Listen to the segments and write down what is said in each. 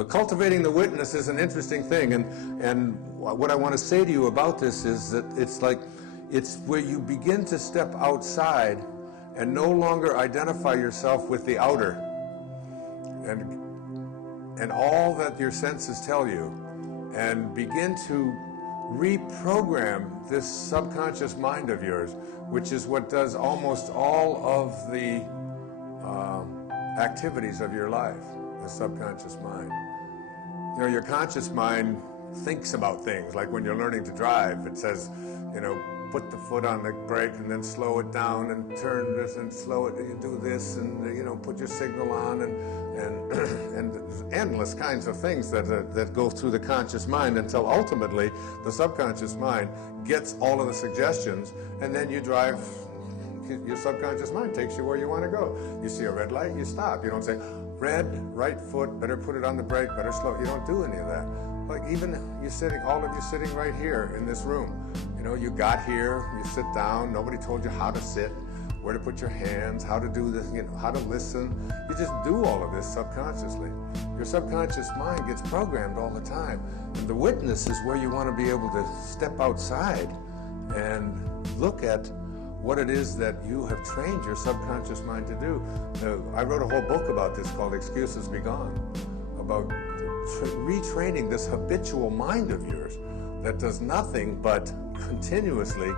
But cultivating the witness is an interesting thing, and what I want to say to you about this is that it's where you begin to step outside and no longer identify yourself with the outer and all that your senses tell you, and begin to reprogram this subconscious mind of yours, which is what does almost all of the activities of your life, the subconscious mind. You know, your conscious mind thinks about things, like when you're learning to drive, it says, you know, put the foot on the brake and then slow it down and turn this and slow it, and you do this and, you know, put your signal on and endless kinds of things that go through the conscious mind until ultimately the subconscious mind gets all of the suggestions, and then you drive. Your subconscious mind takes you where you want to go. You see a red light, you stop. You don't say, red, right foot, better put it on the brake, better slow. You don't do any of that. Like even you're sitting, all of you sitting right here in this room. You know, you got here, you sit down, nobody told you how to sit, where to put your hands, how to do this, you know, how to listen. You just do all of this subconsciously. Your subconscious mind gets programmed all the time. And the witness is where you want to be able to step outside and look at what it is that you have trained your subconscious mind to do. I wrote a whole book about this called Excuses Be Gone, about retraining this habitual mind of yours that does nothing but continuously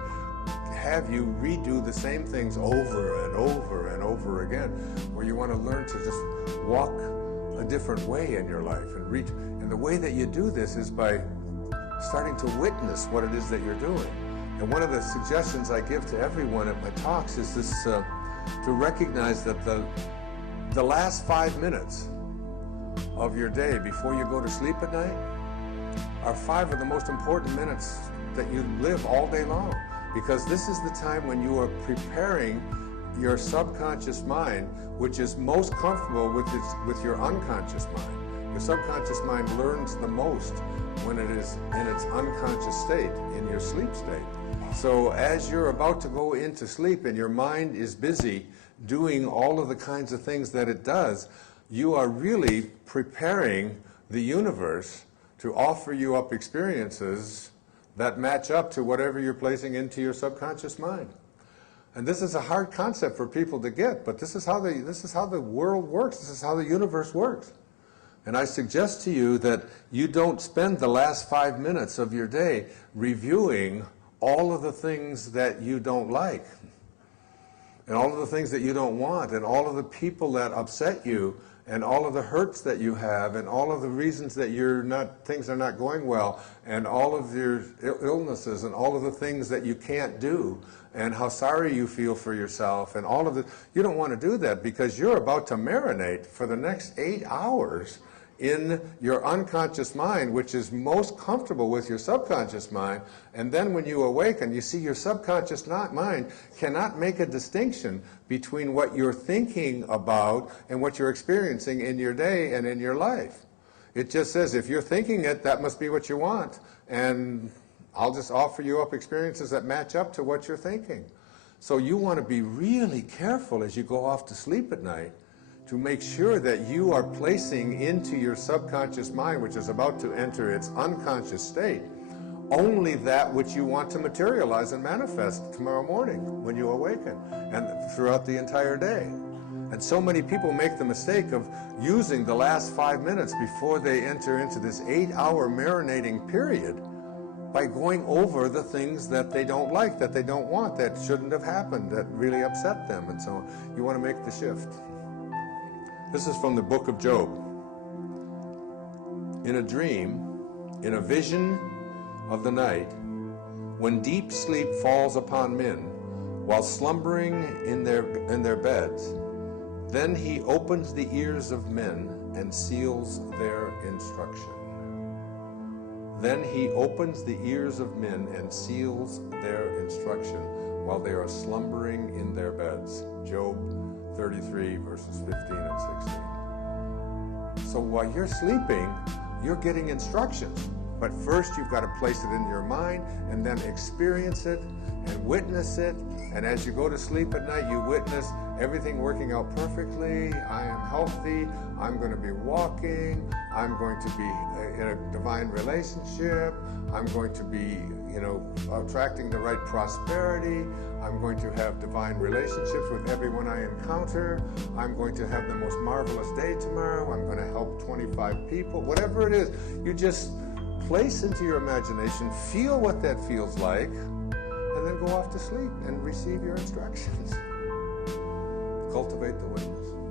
have you redo the same things over and over and over again, where you want to learn to just walk a different way in your life and reach. And the way that you do this is by starting to witness what it is that you're doing. And one of the suggestions I give to everyone at my talks is this, to recognize that the last 5 minutes of your day before you go to sleep at night are 5 of the most important minutes that you live all day long. Because this is the time when you are preparing your subconscious mind, which is most comfortable with your unconscious mind. Your subconscious mind learns the most when it is in its unconscious state, in your sleep state. So as you're about to go into sleep and your mind is busy doing all of the kinds of things that it does, you are really preparing the universe to offer you up experiences that match up to whatever you're placing into your subconscious mind. And this is a hard concept for people to get, but this is how the world works. This is how the universe works. And I suggest to you that you don't spend the last 5 minutes of your day reviewing all of the things that you don't like, and all of the things that you don't want, and all of the people that upset you, and all of the hurts that you have, and all of the reasons that things are not going well, and all of your illnesses, and all of the things that you can't do, and how sorry you feel for yourself, and all of the. You don't want to do that, because you're about to marinate for the next 8 hours in your unconscious mind, which is most comfortable with your subconscious mind. And then when you awaken, you see your subconscious mind cannot make a distinction between what you're thinking about and what you're experiencing in your day and in your life. It just says, if you're thinking it, that must be what you want. And I'll just offer you up experiences that match up to what you're thinking. So you want to be really careful as you go off to sleep at night to make sure that you are placing into your subconscious mind, which is about to enter its unconscious state, only that which you want to materialize and manifest tomorrow morning when you awaken and throughout the entire day. And so many people make the mistake of using the last 5 minutes before they enter into this 8-hour marinating period by going over the things that they don't like, that they don't want, that shouldn't have happened, that really upset them, and so on. You want to make the shift. This is from the book of Job. In a dream, in a vision of the night, when deep sleep falls upon men, while slumbering in their beds, then he opens the ears of men and seals their instruction. Then he opens the ears of men and seals their instruction while they are slumbering in their beds. Job 33, verses 15 and 16. So while you're sleeping, you're getting instructions. But first you've got to place it in your mind and then experience it and witness it. And as you go to sleep at night, you witness everything working out perfectly. I am healthy. I'm going to be walking. I'm going to be in a divine relationship. I'm going to be, attracting the right prosperity. I'm going to have divine relationships with everyone I encounter. I'm going to have the most marvelous day tomorrow. I'm going to help 25 people. Whatever it is, you just place into your imagination, feel what that feels like, and then go off to sleep and receive your instructions. Cultivate the witness.